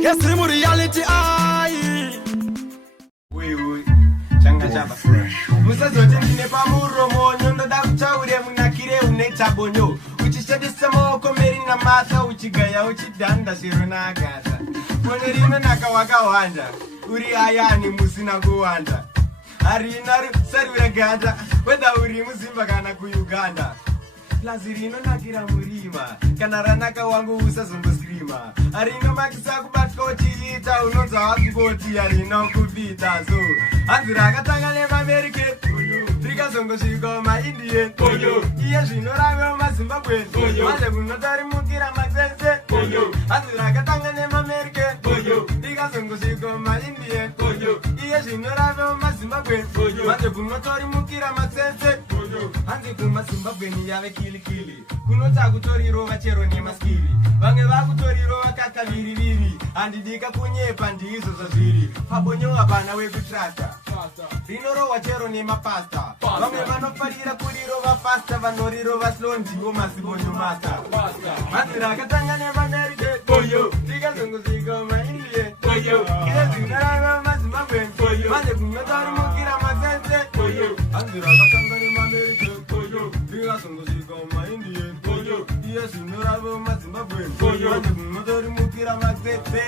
Yes, I'm reality. Oui, changa chaba. Musazote ndine pamuro monyo ndoda kuchaure munakire unecha bonyo. Uchishedisa maoko meri na masa uchigaya uchidhanda shiro nagasa. Bonyo rino nakawakawanda. Uri ayani musina kuwanda. Arinaru sarura ganda. Weda uri muzimba kana kuuganda. Lazirino nakira murima. Kana ranaka wangu usazongoskrima. Arino makisa kubatka uchiita unonza wakungoti arino kuvita so. Anzira akatanga nevamerika rikazongosvika maindian iye zvinorava mazimbabwe manje kunotarimukira mazenze. Anzira akatanga nemamerika rikazongosvika maindian iye zvinorava mazimbabwe manje kunotarimukira mazenze. Hanzi kumazimbabweni yave kilikili kunota kutorirova chero nemaskili vange vakutorirova kakaviriviri handidika kunyepa ndizo zvazviri pabonyo hapana wekutrasta rinorova chero nemapasta vamwe vanofarira kurirova fasta vanorirova slow ndivo masibonyo masta. Hanzira akatanga nemamerika rikazongosvika maindian iye zvinorava mazimbabweni manje kunotarimukira mazenze. Hanzira akatanga nemamerika rikazongosvika maindian iye zvinorava mazimbabweni manje kunotarimukira mazenze.